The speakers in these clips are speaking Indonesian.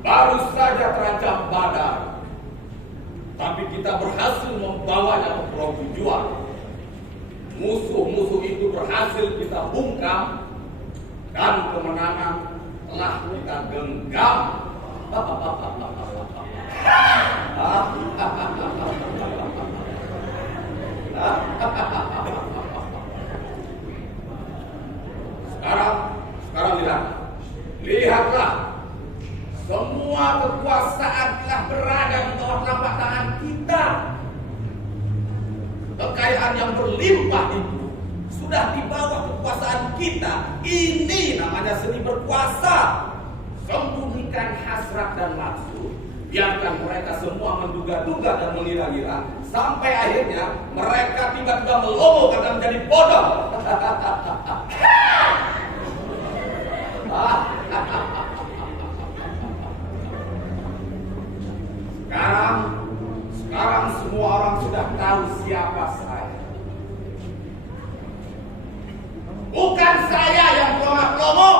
baru saja terancam badai, tapi kita berhasil membawanya ke pulau tujuan. Musuh-musuh itu berhasil kita bungkam, dan kemenangan telah kita genggam. Sekarang lihatlah, semua kekuasaan telah berada di bawah telapak tangan kita. Kekayaan yang berlimpah itu sudah di bawah kekuasaan kita. Ini namanya seni berkuasa. Sembunyikan hasrat dan maksud, biarkan mereka semua menduga-duga dan mengira-ngira, sampai akhirnya mereka tiba-tiba melobo karena menjadi bodoh. Sekarang semua orang sudah tahu siapa saya. Bukan saya yang pelongo-pelongo,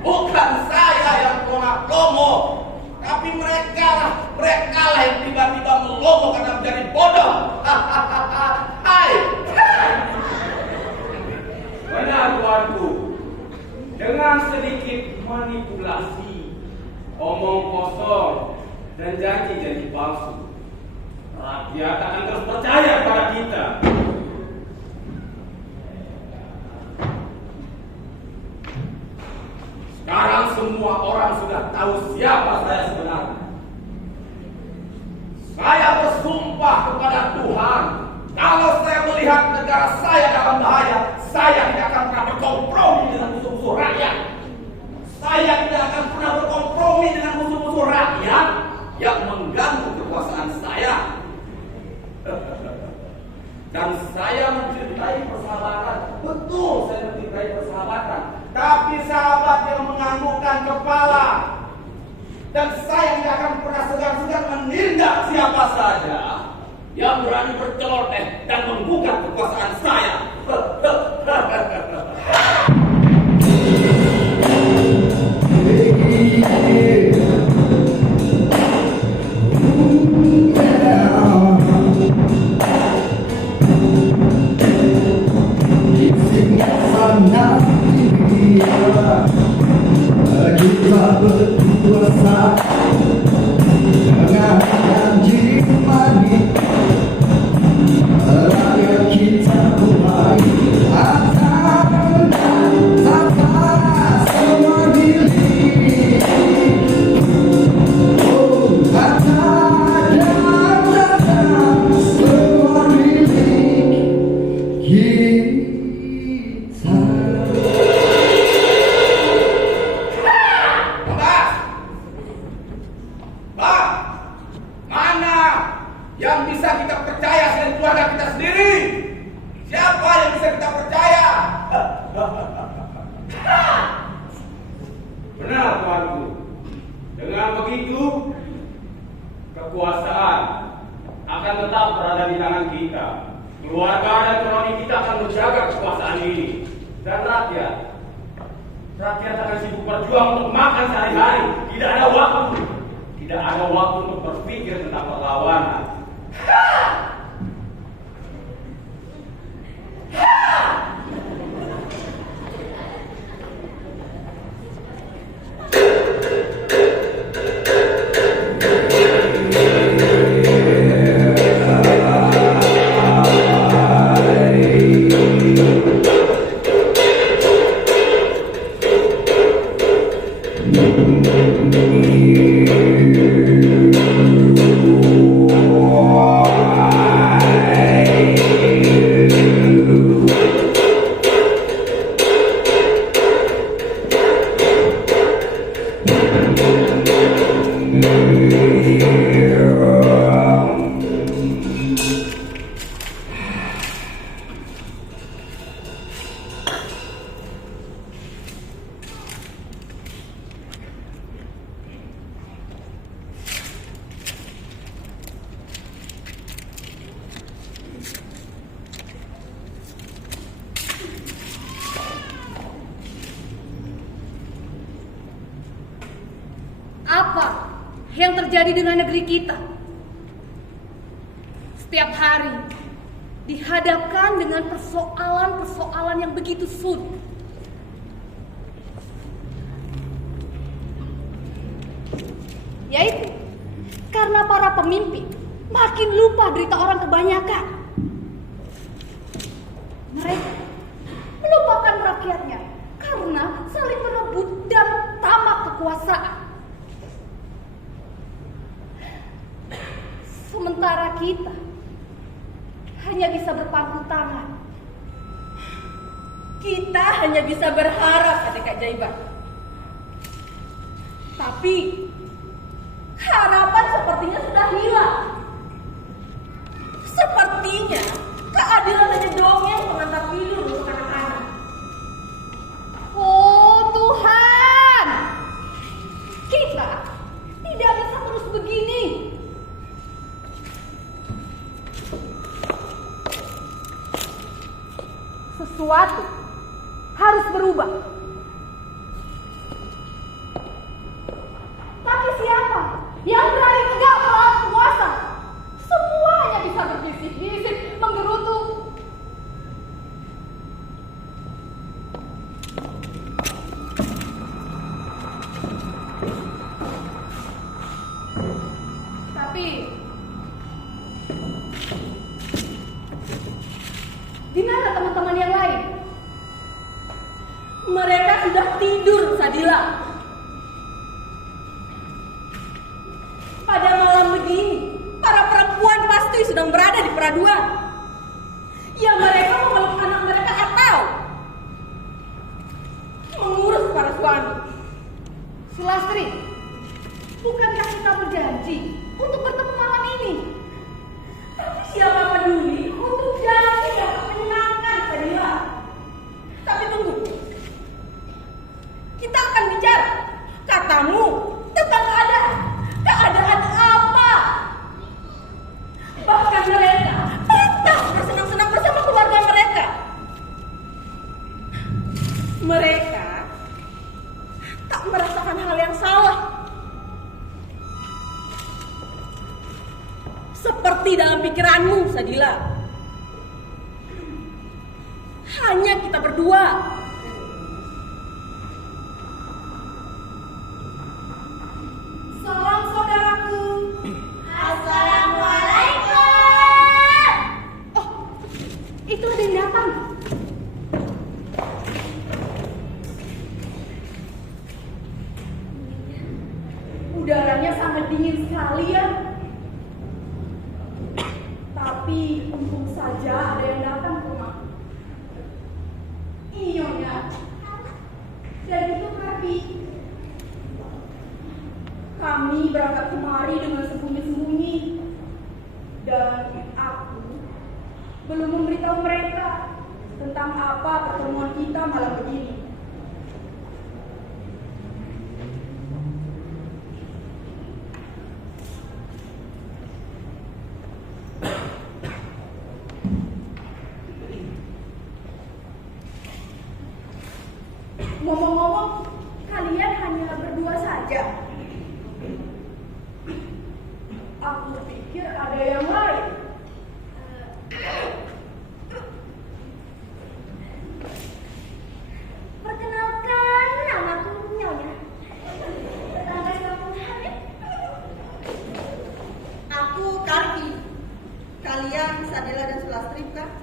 bukan saya yang pelongo-pelongo, tapi mereka lah yang tiba-tiba melongo karena menjadi bodoh. Hai. Benar tuanku, dengan sedikit manipulasi, omong kosong, dan janji-janji palsu, rakyat akan terus percaya pada kita. Sekarang semua orang sudah tahu siapa saya sebenarnya. Saya bersumpah kepada Tuhan, kalau saya melihat negara saya dalam bahaya, saya tidak akan pernah berkompromi dengan musuh-musuh rakyat. Saya tidak akan pernah berkompromi dengan musuh-musuh rakyat yang mengganggu kekuasaan saya. Dan saya mencintai persahabatan. Betul, saya mencintai persahabatan. Tapi sahabat yang menganggukkan kepala. Dan saya tidak akan pernah segan-segan menindak siapa saja yang berani berceloteh dan menggugat kekuasaan saya. Kita berkuasa dengan janji manis, rakyat kita mulai akan tanpa semua diri. Oh, akan semua diri kita. Yang bisa kita percaya selain keluarga kita sendiri? Siapa yang bisa kita percaya? Benar tuanku. Dengan begitu, kekuasaan akan tetap berada di tangan kita. Keluarga dan kroni kita akan menjaga kekuasaan ini. Dan rakyat akan sibuk berjuang untuk makan sehari-hari. Tidak ada waktu untuk berpikir tentang perlawanan. Apa yang terjadi dengan negeri kita. Setiap hari dihadapkan dengan persoalan-persoalan yang begitu sulit. Yaitu karena para pemimpin makin lupa derita orang kebanyakan. Mereka melupakan rakyatnya karena saling berebut dan tamak kekuasaan. Sementara kita hanya bisa berpangku tangan. Kita hanya bisa berharap ada keajaiban. Tapi harapan sepertinya sudah hilang. Sepertinya keadilan hanya dongeng pengantar tidur untuk anak-anak. Oh Tuhan, kita tidak bisa terus begini. Sesuatu harus berubah. Tapi siapa yang berani tegak melawan penguasa? Semua hanya bisa berbisik-bisik, menggerutu. Tapi di mana teman-teman yang lain? Mereka sudah tidur, Sadila. Pada malam begini, para perempuan pasti sedang berada di peraduan. Ya mereka memeluk anak mereka atau mengurus para suami. Sulastri, bukankah kita berjanji untuk bertemu malam ini? Tapi siapa peduli untuk janji yang menyenangkan, Sadila? Tapi tunggu, kita akan bicara. Katamu tentang keadaan. Keadaan apa? Bahkan mereka perintah bersenang-senang bersama keluarga mereka. Mereka tak merasakan hal yang salah. Seperti dalam pikiranmu, Sadila. Hanya kita berdua. Salam saudaraku. Assalamualaikum. Oh, itu ada yang datang. Udaranya sangat dingin sekali ya. Tapi untung saja ada yang datang ke rumah. Iyonya. Dan itu Kapi. Kami berangkat kemari dengan sembunyi-sembunyi. Dan aku belum memberitahu mereka tentang apa pertemuan kita malam begini. Ngomong-ngomong, kalian hanya berdua saja. Aku pikir ada yang lain. Perkenalkan, namaku Nyonya. Tetangga kampung Hamid. Aku Karki. Kalian Sadila dan Sulastri kan?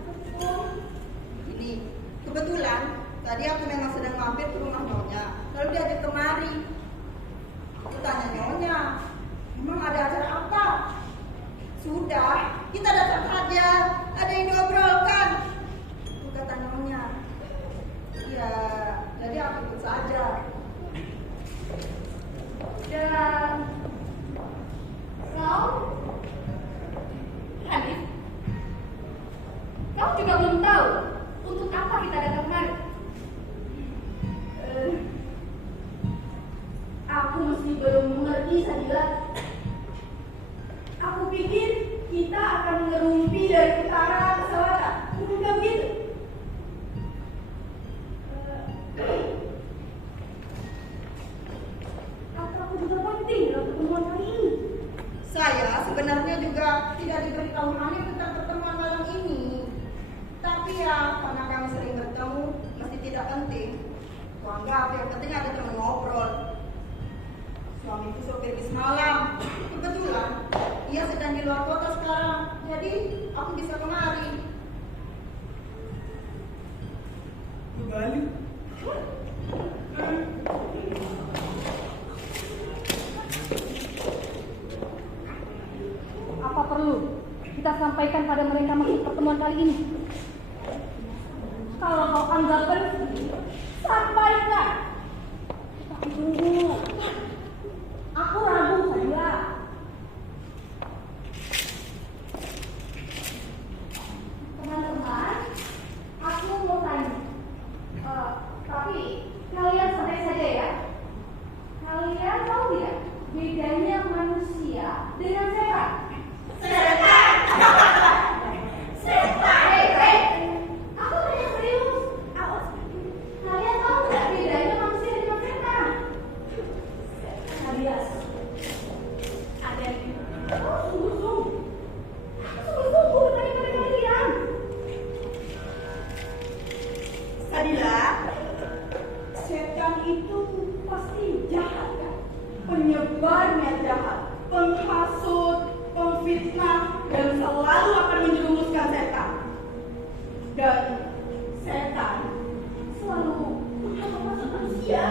Ini kebetulan tadi aku memang sedang mampir ke rumah Nyonya, lalu diajak kemari. Aku tanya Nyonya, memang ada acara apa? Sudah, kita datang saja. Ada yang diobrolkan. Aku kata Nyonya. Ya, jadi aku ikut saja. Dan kau, Hanif, kau juga belum tahu untuk apa kita datang kemari. Aku masih belum mengerti, Sadila. Aku pikir kita akan mengerumpi dari utara ke selatan. Bukan begitu? Apa aku juga penting dalam pertemuan kali ini? tidak diberitahu Hani tentang pertemuan malam ini. Tapi ya, karena kami sering bertemu, mesti tidak penting. Kuanggap yang penting ada teman ngobrol. Suamiku sopir bis malam. Kebetulan, ia sedang di luar kota sekarang. Jadi, aku bisa kemari. Kembali. Apa perlu kita sampaikan pada mereka maksud pertemuan kali ini? Kalau kau anggap penting, sampaikan. Tapi tunggu. Aku ragu saja. Teman-teman, aku mau tanya. Tapi kalian santai saja ya. Kalian tahu tidak bedanya manusia dengan setan? Setan! Setan! Hei! Aku tanya serius. Kalian tahu nggak bedanya manusia dengan setan? Alias ada yang sungguh-sungguh. Sungguh-sungguh daripada kalian. Sadila, setan itu pasti jahat kan? Penyebarnya jahat, penghasut, pemfitnah, dan selalu akan menjerumuskan setan. Dan setan selalu menghasut manusia.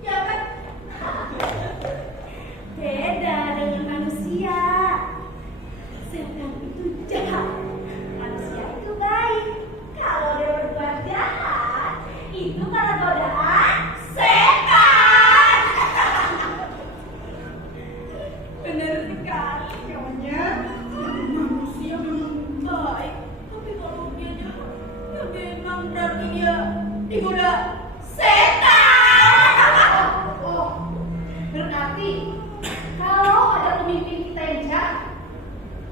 Ya kan? Beda dengan manusia. Setan itu jahat, manusia itu baik. Kalau dia berbuat jahat, itu malah godaan setan. Benar sekali. Namanya manusia memang baik, Tapi kalau dia jahat, ya memang berarti dia digoda setan. Oh, berarti kalau ada pemimpin kita yang jahat,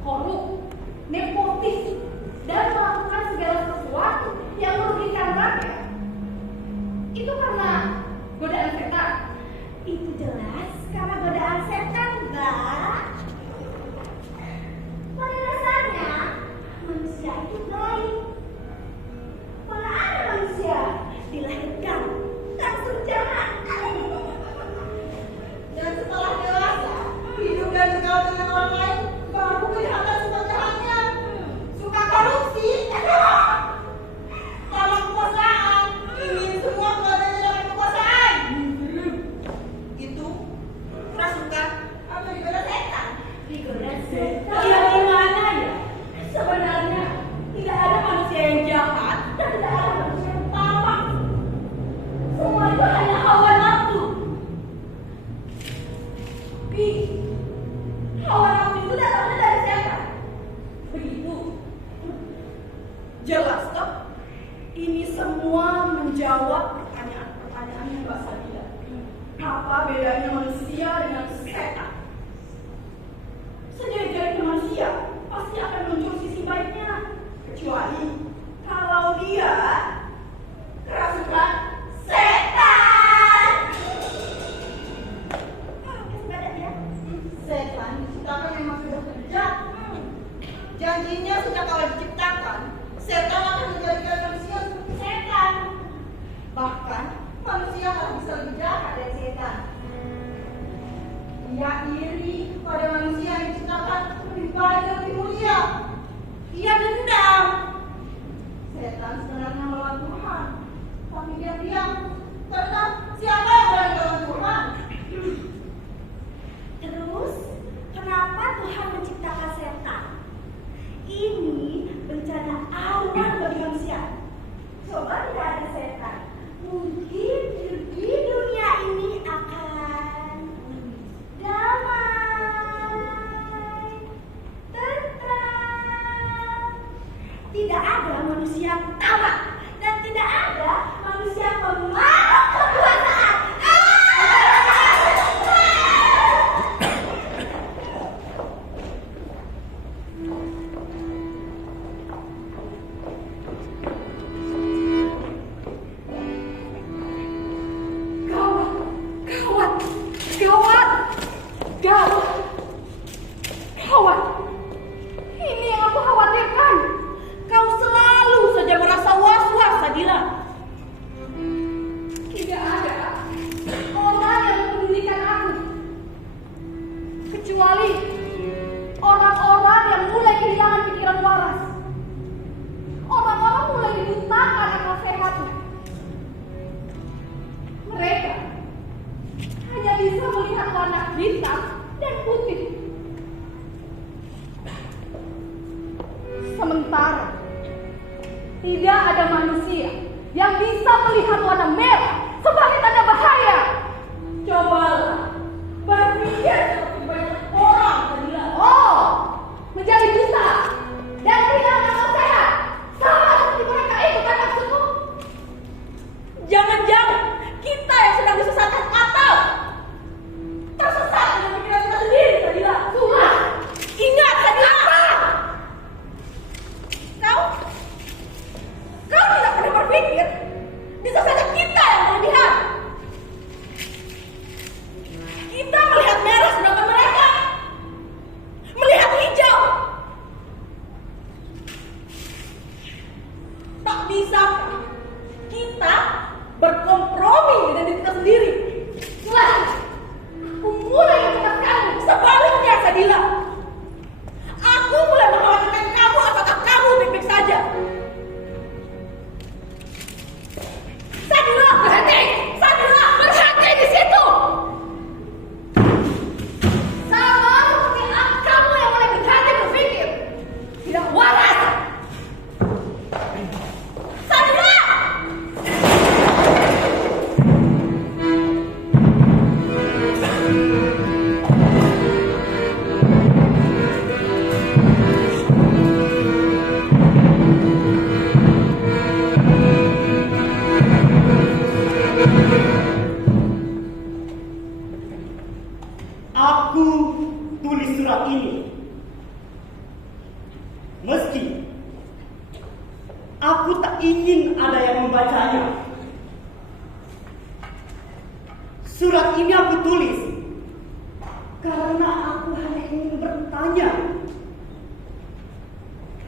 korup, nepotis, dan melakukan segala sesuatu yang merugikan rakyat, itu karena godaan setan. Itu jelas karena godaan setan, Mbak. Pada dasarnya manusia itu baik. Mana ada manusia dilahirkan langsung jahat. dan setelah dewasa, hidup dan bergaul dengan orang lain, baru kelihatan sifat jahatnya. Suka korupsi, sama kekuasaan, ingin semua keluarganya dalam kekuasaan. Itu kerasukan atau digoda setan? Digoda setan. Ya gimana ya? Sebenarnya tidak ada manusia yang jahat dan tidak ada manusia yang tamak. Semua itu hanya hawa nafsu. Tapi hawa nafsu itu datangnya dari setan. Begitu. Jelas toh? Ini semua menjawab pertanyaan-pertanyaan Mbak Sadila. Apa bedanya manusia dengan setan? Sejajarnya manusia pasti akan muncul sisi baiknya, kecuali kalau dia kerasukan setan. Setan diciptakan memang sudah terjadi. Janjinya sejak awal diciptakan, setan akan menjadikan manusia seperti setan. Bahkan manusia harus bisa lebih jahat dari setan. Ia iri pada manusia yang diciptakan lebih baik dan lebih mulia. Ia dendam. Setan sebenarnya melawan Tuhan, tapi dia diam karena siapa yang berani melawan Tuhan? Terus, kenapa Tuhan menciptakan setan? Ini bencana alam bagi manusia. Coba tidak ada setan, mungkin di dunia ini akan damai, tentram. Tidak ada manusia yang tamak dan tidak ada manusia pemalas kekuasaan. menggunakan warna hitam dan putih. Sementara tidak ada manusia yang bisa melihat warna merah sebagai tanda bahaya. Cobalah berpikir seperti banyak orang gila. Oh, menjadi dusta dan tidak akal sehat, sama seperti mereka itu, kan maksudmu? Jangan-jangan kita yang sedang disesatkan atau tersesat dengan pikiran kita sendiri, Sadila. Sudah, ingat Sadila. Kau tidak pernah berpikir bisa saja kita yang berlebihan. Kita melihat merah sedangkan mereka melihat hijau. Tak bisa kita berkompromi dengan diri kita sendiri. Wah, aku mulai mencemaskanmu. Sebaliknya, Sadila, aku mulai mengkhawatirkan kamu apakah kamu baik-baik saja. Sadila, berhenti! Sadila, berhenti di situ! Sama seperti kamu yang mulai berhenti berpikir. Tidak waras! Sadila! Aku tulis surat ini meski aku tak ingin ada yang membacanya. Surat ini aku tulis karena aku hanya ingin bertanya,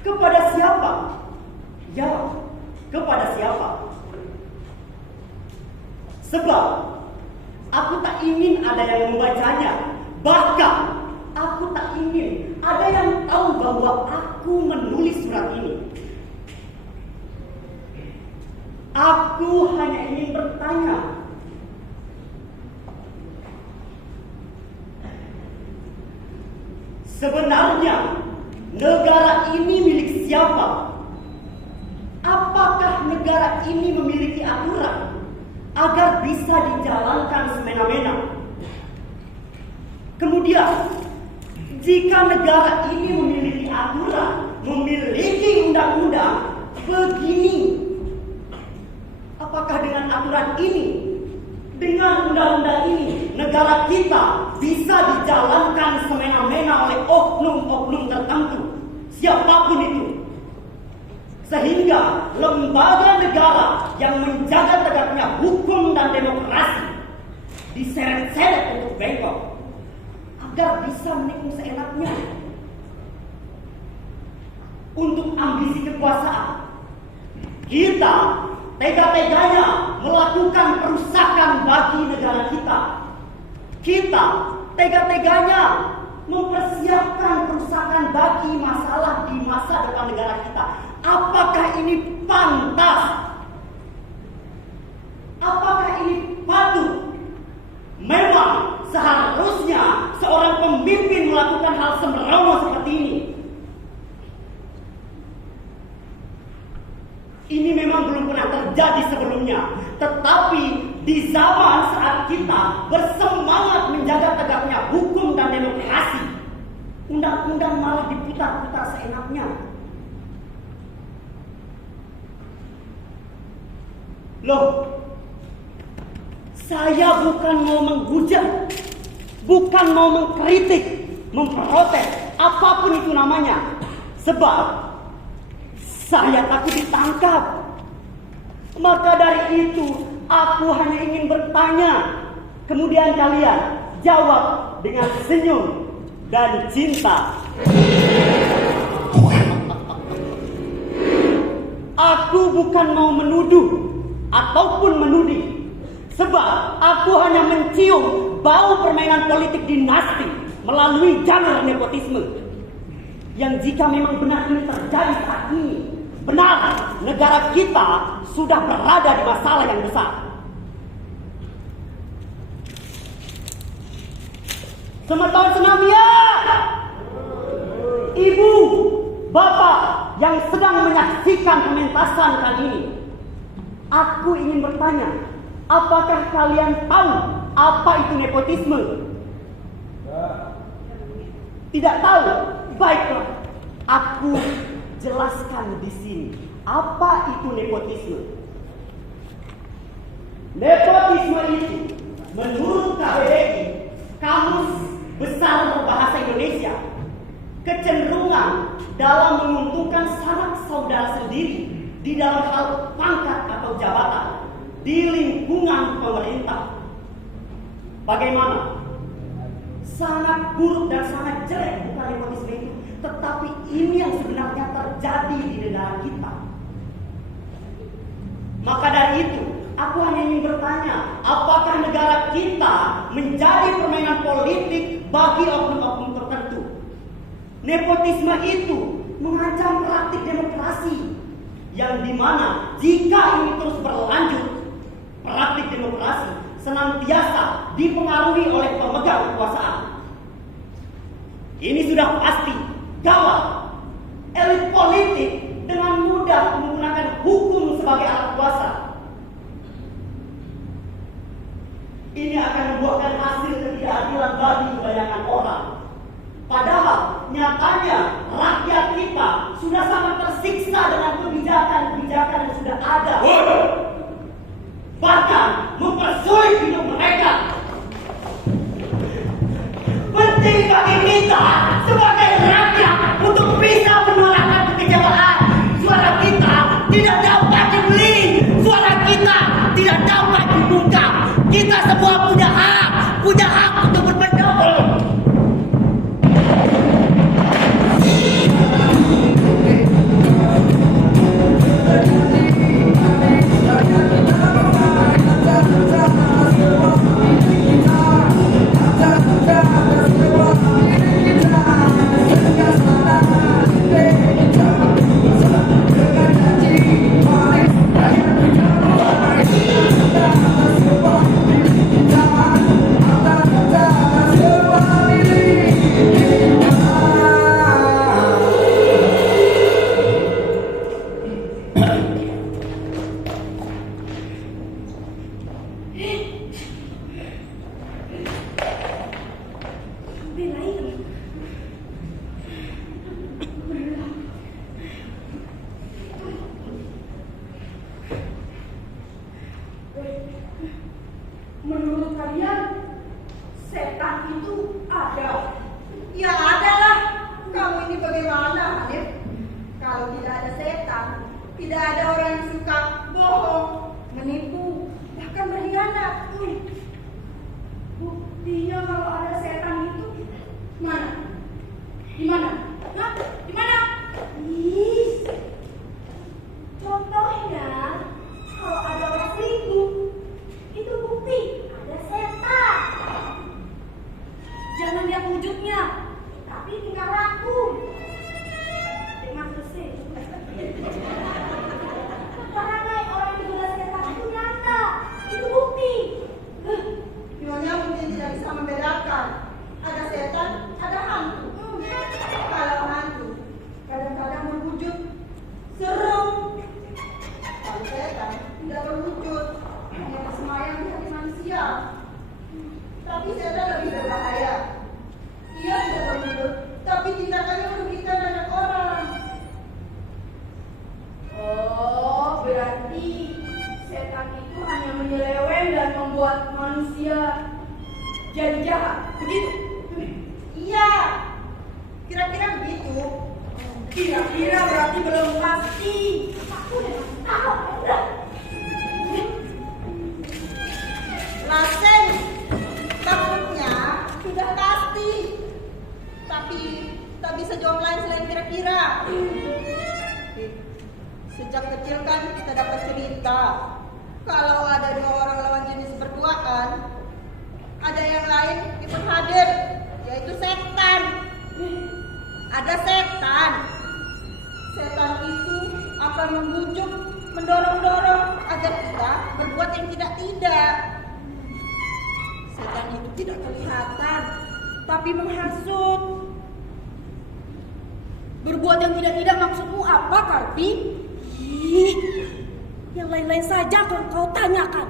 kepada siapa? Ya, kepada siapa? Sebab aku tak ingin ada yang membacanya. Bahkan aku tak ingin ada yang tahu bahwa aku menulis surat ini. Aku hanya ingin bertanya, sebenarnya negara ini milik siapa? Apakah negara ini memiliki aturan agar bisa dijalankan semena-mena? Kemudian, jika negara ini memiliki aturan, memiliki undang-undang begini, apakah dengan aturan ini, dengan undang-undang ini, negara kita bisa dijalankan semena-mena oleh oknum-oknum tertentu, siapapun itu? Sehingga lembaga negara yang menjaga tegaknya hukum dan demokrasi diseret-seret untuk bengkok agar bisa menikung seenaknya untuk ambisi kekuasaan. Kita tega-teganya melakukan perusakan bagi negara kita. Kita tega-teganya mempersiapkan perusakan bagi masalah di masa depan negara kita. Apakah ini pantas? Apakah ini patut? Memang seharusnya seorang pemimpin melakukan hal sembrono seperti ini. Ini memang belum pernah terjadi sebelumnya. Tetapi di zaman saat kita bersemangat menjaga tegaknya hukum dan demokrasi, undang-undang malah diputar-putar seenaknya. Loh, saya bukan mau menghujat, bukan mau mengkritik, memprotes, apapun itu namanya. Sebab saya takut ditangkap. Maka dari itu, aku hanya ingin bertanya. Kemudian kalian jawab dengan senyum dan cinta. Aku bukan mau menuduh ataupun menuding. Sebab aku hanya mencium bau permainan politik dinasti melalui jalur nepotisme. Yang jika memang benar ini terjadi saat ini, benar negara kita sudah berada di masalah yang besar. Semeton senamia. Ibu, bapak yang sedang menyaksikan pementasan kali ini, aku ingin bertanya, apakah kalian tahu apa itu nepotisme? Tidak tahu? Baiklah, aku jelaskan di sini apa itu nepotisme. Nepotisme itu menurut KBBI, Kamus Besar Bahasa Indonesia, kecenderungan dalam menguntungkan sanak saudara sendiri di dalam hal pangkat atau jabatan di lingkungan pemerintah. Bagaimana? Sangat buruk dan sangat jelek bukan nepotisme itu, tetapi ini yang sebenarnya terjadi di negara kita. Maka dari itu, aku hanya ingin bertanya, apakah negara kita menjadi permainan politik bagi oknum-oknum tertentu? Nepotisme itu mengancam praktik demokrasi, yang dimana jika ini terus berlanjut, praktik demokrasi senantiasa dipengaruhi oleh pemegang kekuasaan. Ini sudah pasti gawat. Elit politik dengan mudah menggunakan hukum sebagai alat kuasa. Ini akan membuahkan hasil ketidakadilan bagi kebanyakan orang. Padahal nyatanya rakyat kita sudah sangat tersiksa dengan kebijakan-kebijakan yang sudah ada. Bahkan mempersulit hidup mereka. Penting bagi kita sebagai rakyat untuk bisa menyuarakan kekecewaan. Suara kita tidak dapat dibeli, suara kita tidak dapat dibuka. Kita semua punya hak untuk berpendapat. Menurut kalian, setan itu ada? Ya ada lah. Kamu ini bagaimana, Hanif? Kalau tidak ada setan, tidak ada orang yang suka bohong, menipu, bahkan berkhianat. Buktinya kalau ada setan itu mana? Di mana? Hah? Di mana? Ih. Contohnya, kalau ada orang selingkuh, itu bukti ada setan. Jangan lihat wujudnya, tapi tingkah laku. Dengan bersih. Perangai orang yang sudah setan itu nyata, itu bukti. Nyonya mungkin tidak bisa membedakan. Ada setan, ada hantu. Kalau hantu, kadang-kadang berwujud serem. Kalau setan tidak berwujud, hanya bersemayam di hati manusia. Tapi setan lebih berbahaya. Ia tidak berwujud, tapi tindakannya merugikan banyak orang. Oh, berarti setan itu hanya menyeleweng dan membuat manusia jadi jahat, begitu? Iya, kira-kira begitu. Kira-kira berarti belum pasti. Aku udah tahu. Laseng, takutnya sudah pasti. Tapi tak bisa jawab lain selain kira-kira. Sejak kecil kan kita dapat cerita kalau ada dua orang lawan jenis berduaan, ada yang lain ikut hadir, yaitu setan. Ada setan. Setan itu akan membujuk, mendorong-dorong agar kita berbuat yang tidak-tidak. Setan itu tidak kelihatan, tapi Karpi menghasut. Berbuat yang tidak-tidak maksudmu apa, Karpi? Ih, yang lain-lain saja kau tanyakan.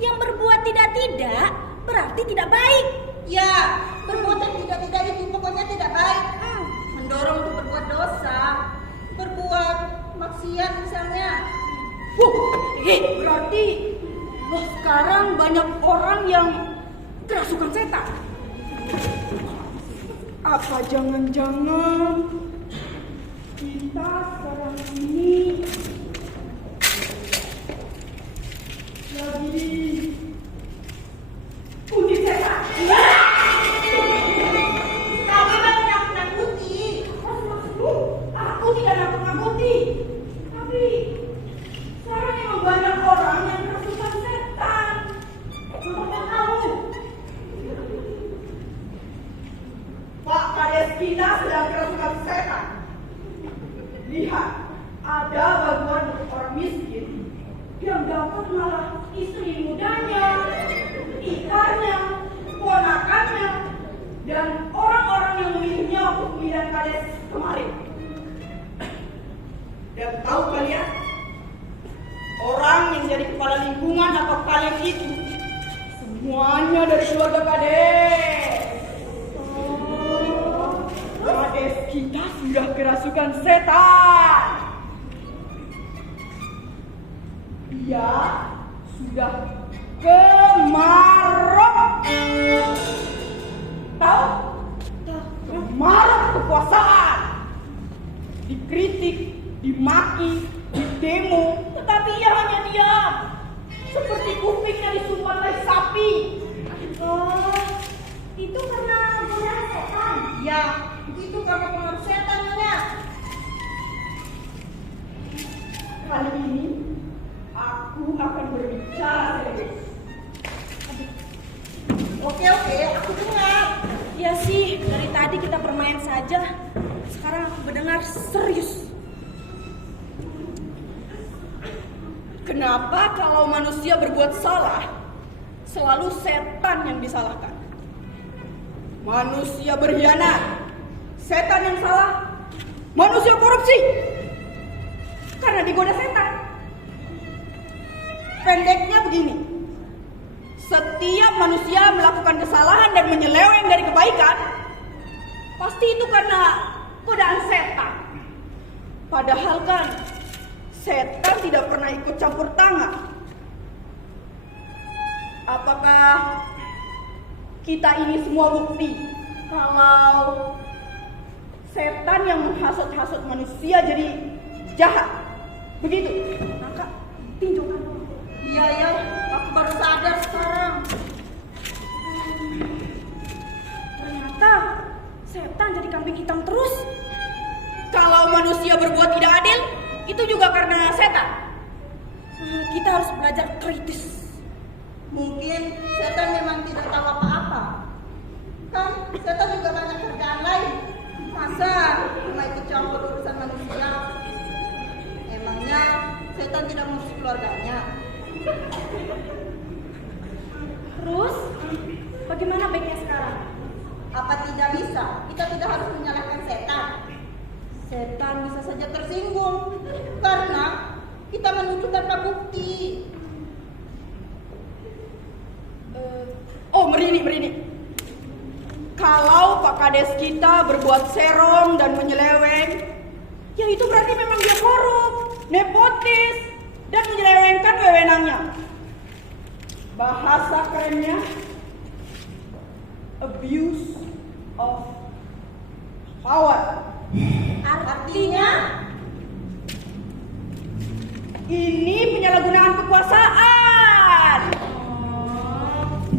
Yang berbuat tidak-tidak berarti tidak baik. Ya, berbuat yang tidak-tidak itu pokoknya tidak baik. Mendorong untuk berbuat dosa, berbuat maksiat misalnya. Berarti sekarang banyak orang yang kerasukan setan. Apa jangan-jangan kita sekarang ini lagi uji setan? Kamu kan nakut-nakuti. Maksudmu, aku tidak nakut-nakuti. Tapi sekarang memang banyak orang yang kerasukan setan. Kenapa kamu? Pak Kades kita sedang kerasukan setan. Lihat, ada bantuan untuk orang miskin yang dapat malah istri mudanya, ikannya, ponakannya, dan orang-orang yang memilihnya untuk pemilihan Kades kemarin. Dan tahu kalian, orang yang jadi kepala lingkungan atau kalian itu semuanya dari keluarga Kades. Kades kita sudah kerasukan setan. Dia sudah kemaruk. Tahu? Kemaruk kekuasaan. Dikritik, dimaki, didemo, tetapi ia hanya diam. Seperti kupingnya disumbat oleh sapi. Oh, itu karena godaan setan. Ya, itu karena pengaruh setan Nyonya. Kali ini aku akan berbicara serius. Oke, aku dengar. Ya sih, dari tadi kita bermain saja. Sekarang aku mendengar serius. Kenapa kalau manusia berbuat salah, selalu setan yang disalahkan? Manusia berkhianat, setan yang salah. Manusia korupsi, karena digoda setan. Pendeknya begini, setiap manusia melakukan kesalahan dan menyeleweng dari kebaikan, pasti itu karena godaan setan. Padahal kan setan tidak pernah ikut campur tangan. Apakah kita ini semua bukti kalau setan yang menghasut-hasut manusia jadi jahat? Begitu? Maka tinjaukan. Iya, aku baru sadar sekarang. Ternyata setan jadi kambing hitam terus. Kalau manusia berbuat tidak adil, itu juga karena setan. Kita harus belajar kritis. Mungkin setan memang tidak tahu apa-apa. Kan setan juga banyak kerjaan lain. Masa cuma ikut campur urusan manusia? Emangnya setan tidak mengurus keluarganya? Terus, bagaimana baiknya sekarang? Apa tidak bisa? Kita tidak harus menyalahkan setan. Setan bisa saja tersinggung karena kita menuduh tanpa bukti. Merini. Kalau Pak Kades kita berbuat serong dan menyeleweng, ya itu berarti memang dia korup, nepotis, dan menyelewengkan wewenangnya. Bahasa kerennya, abuse of power. Artinya ini penyalahgunaan kekuasaan.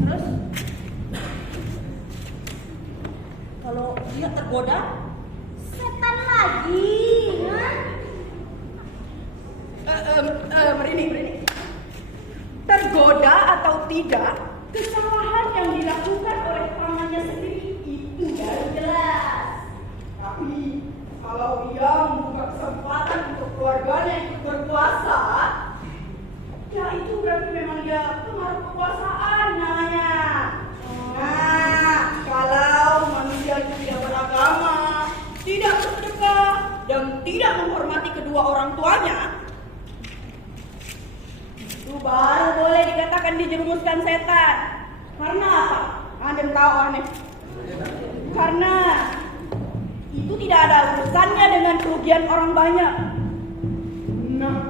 terus kalau dia tergoda, setan lagi. Merini. Tergoda atau tidak, kesalahan yang dilakukan oleh pamannya sendiri itu baru jelas. Tapi kalau ia membuka kesempatan untuk keluarganya ikut berkuasa, ya itu berarti memang dia pengaruh kekuasaan namanya. Nah, kalau dijerumuskan setan. Karena apa? Anda tahu aneh. Karena itu tidak ada urusannya dengan kerugian orang banyak. Nah,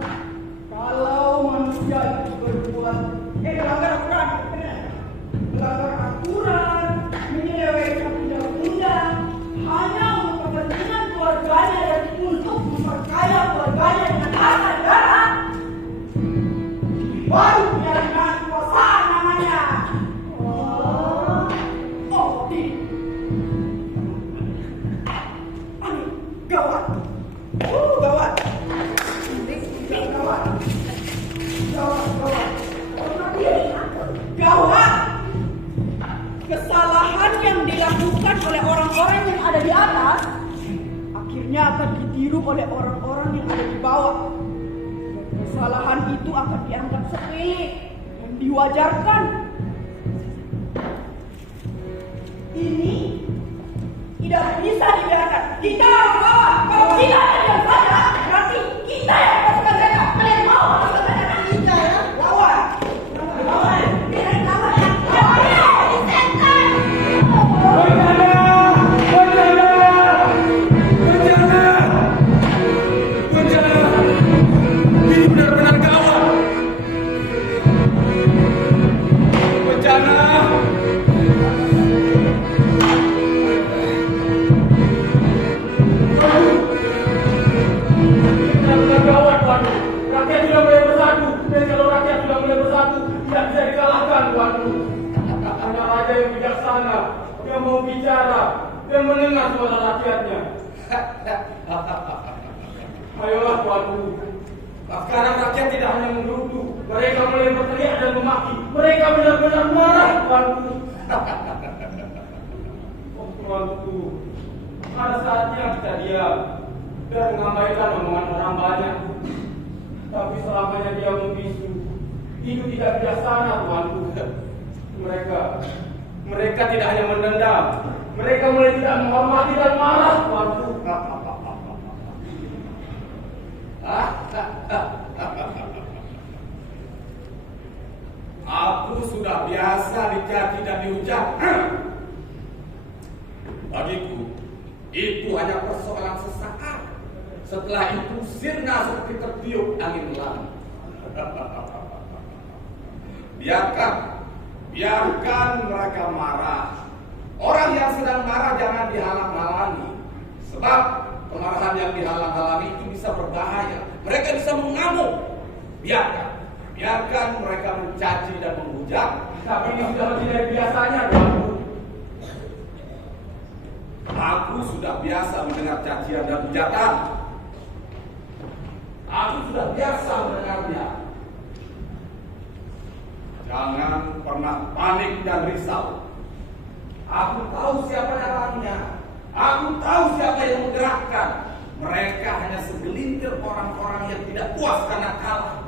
kalau manusia itu berbuat melanggar aturan, melanggar aturan, menyelewengkan undang-undang hanya untuk kepentingan keluarganya dan untuk memperkaya keluarganya dengan harta negara, baru dia dengan kekuasaan namanya. Oh, di. Aduh, gawat. Gawat. Gawat. Kesalahan yang dilakukan oleh orang-orang yang ada di atas akhirnya akan ditiru oleh orang-orang yang ada di bawah. Kesalahan itu akan dianggap sepele dan diwajarkan. Ini tidak bisa dibiarkan. Kita harus lawan. Kalau kita diam saja, nanti kita yang pasukan mereka. Kalian mau pasukan mereka? Kita ya. Lawan. Lawan. Kita lawan. Lawan. Setan. Bencana! Ini benar-benar gawat! Bencana! Benar-benar gawat, waduh! Rakyat sudah mulai bersatu, dan kalau rakyat sudah mulai bersatu, tidak bisa dikalahkan, waduh! Hanya raja yang bijaksana, yang mau bicara, dan mendengar suara rakyatnya. Ayolah, waduh! Sekarang rakyat tidak hanya menggerutu, mereka mulai berteriak dan memaki. Mereka benar-benar marah, waduh! Oh, waduh! Ada saatnya kita diam dan mengabaikan omongan orang banyak. Tapi selamanya dia membisu, itu tidak bijaksana, waduh! Mereka tidak hanya mendendam, mereka mulai tidak menghormati dan marah, waduh! Aku sudah biasa dicaci dan dihujat. Bagiku, itu hanya persoalan sesaat. Setelah itu sirna seperti tertiup angin lalu. Biarkan mereka marah. Orang yang sedang marah jangan dihalang-halangi. Sebab kemarahan yang dihalang-halangi itu bisa berbahaya. Mereka bisa mengamuk. Biarkan mereka mencaci dan menghujat. Tapi ini sudah lebih dari biasanya, Tuanku. Aku sudah biasa mendengar cacian dan hujatan. Aku sudah biasa mendengarnya. Jangan pernah panik dan risau. Aku tahu siapa dalamnya. Aku tahu siapa yang menggerakkan. Mereka hanya segelintir orang-orang yang tidak puas karena kalah.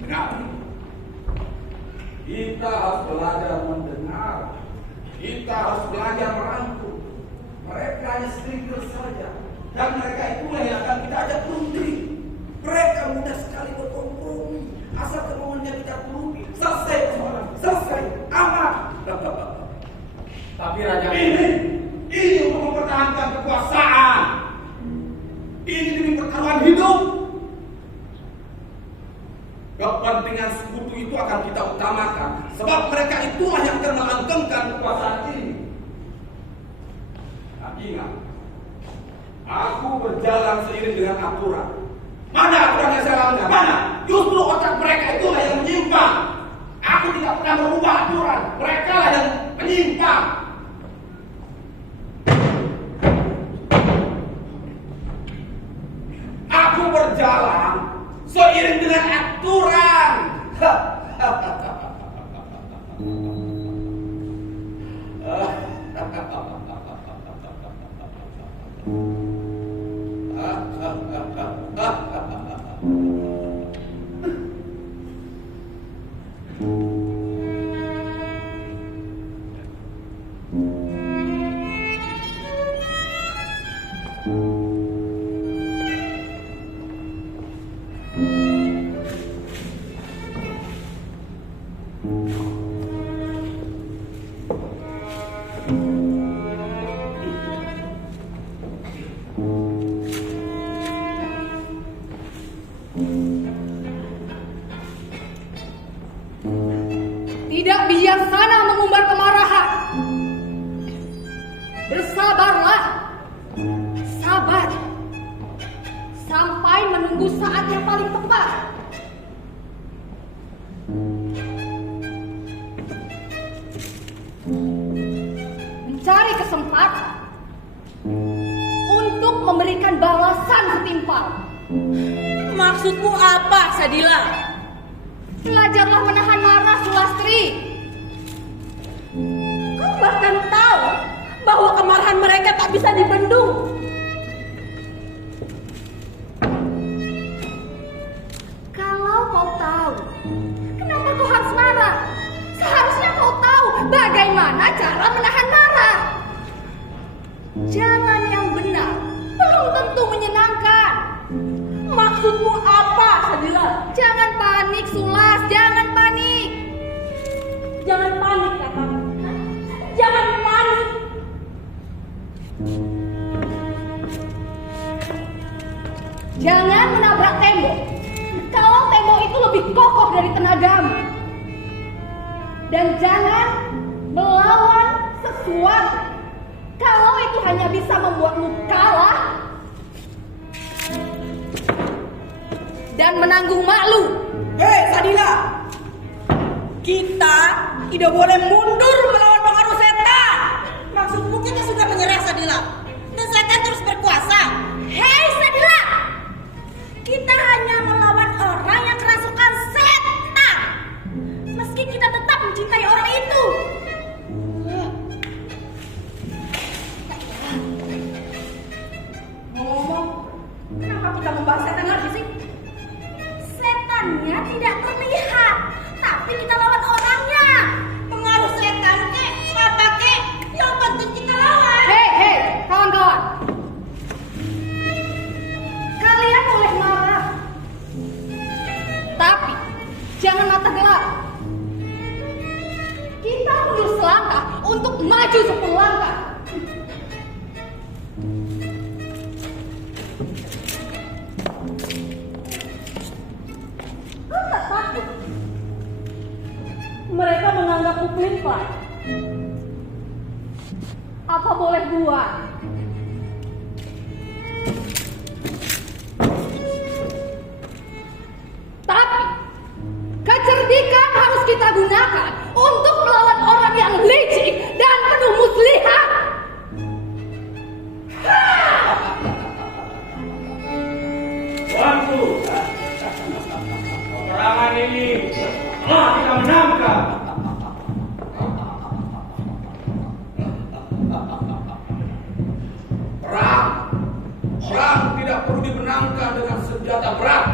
Dengar. Kita harus belajar mendengar. Kita harus belajar merangkul. Mereka hanya segelintir saja. Dan mereka itulah yang akan kita ajak berunding. Mereka mudah sekali berkompromi. Asal kemauannya kita turuti. Selesai persoalan. Selesai. Aman. Tapi raja ini untuk mempertahankan kekuasaan. Ini demi pertaruhan hidup. Kepentingan sekutu itu akan kita utamakan. Sebab mereka itulah yang akan melanggengkan kekuasaan ini. Nah, ingat. Aku berjalan seiring dengan aturan. Mana aturan yang saya langgar? Mana? Justru otak mereka itulah yang menyimpang. Aku tidak pernah merubah aturan. Mereka lah yang menyimpang. Aku berjalan seiring dengan aturan. menunggu saat yang paling tepat. Mencari kesempatan untuk memberikan balasan setimpal. Maksudmu apa, Sadila? Belajarlah menahan marah, Sulastri. Kau bahkan tahu bahwa kemarahan mereka tak bisa dibendung. Kalau kau tahu, kenapa kau harus marah? Seharusnya kau tahu bagaimana cara menahan marah. Jalan yang benar belum tentu menyenangkan. Maksudmu apa, Sadila? Jangan panik, Sulas. Jangan panik. Jangan panik, Kakak. Jangan panik. Jangan menabrak tembok. Kalau tembok itu lebih kokoh dari tenagamu. Dan jangan melawan sesuatu. Kalau itu hanya bisa membuatmu kalah dan menanggung malu. Hei, Sadila! Kita tidak boleh mundur melawan pengaruh setan. Maksudmu kita sudah menyerah, Sadila, dan setan terus berkuasa. Hei, Sadila! Kita hanya melawan orang yang kerasukan setan. Meski kita tetap mencintai orang itu. Ngomong, kenapa kita membahas setan lagi sih? Setannya tidak terlihat, tapi kita lawan orangnya. Pengaruh setan kek, apa kek, yang penting kita lawan. Hei, kawan-kawan. Kalian boleh marah, tapi jangan mata gelap. Kita mundur selangkah untuk maju 10 langkah. Kau tak takut? Mereka menganggapku pelin-pelan. Apa boleh buat? Tapi kecerdikan harus kita gunakan untuk melawan orang yang licik dan penuh muslihat. Tuanku, peperangan ini telah kita menangkan. Perang tidak perlu dimenangkan dengan senjata berat.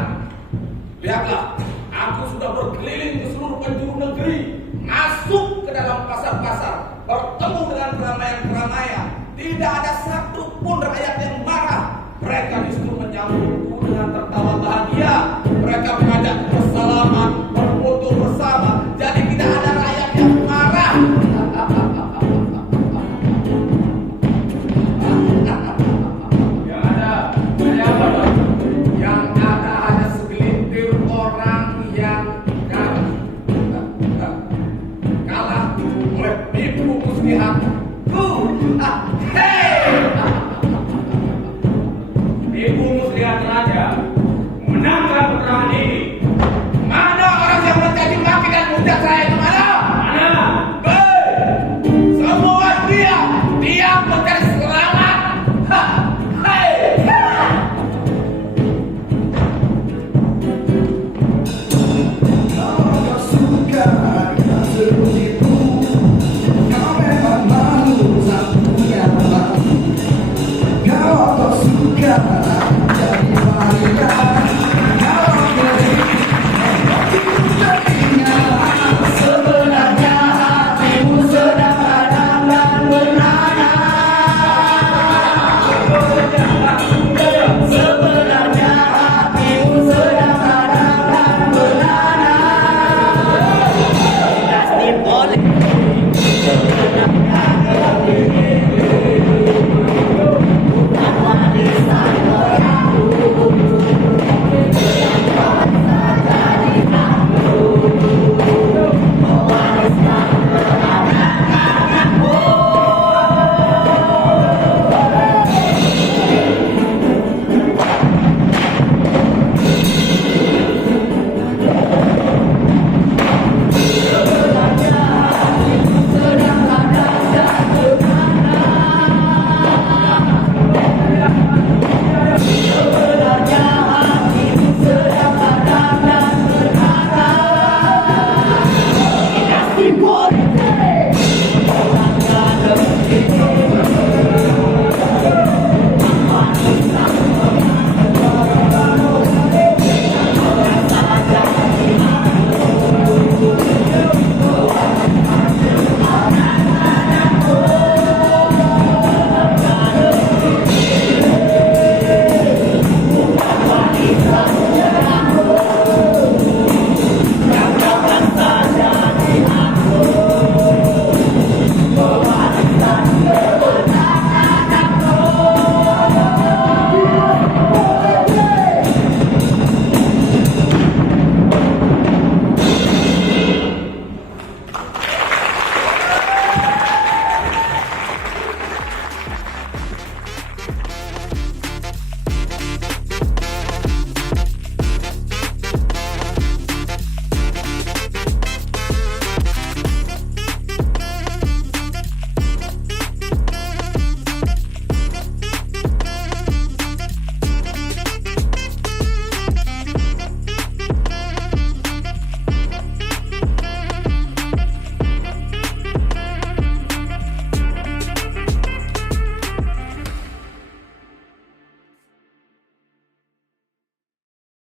Lihatlah, aku sudah berkeliling ke seluruh penjuru negeri, masuk ke dalam pasar-pasar, bertemu dengan keramaian-keramaian. Tidak ada satu pun rakyat yang marah. Mereka disuruh menyambutku dengan tertawa bahagia. Mereka mengajak bersalaman, berfoto bersama. Jadi tidak ada rakyat yang marah. Yang ada hanya segelintir orang yang kalah oleh tipu muslihat.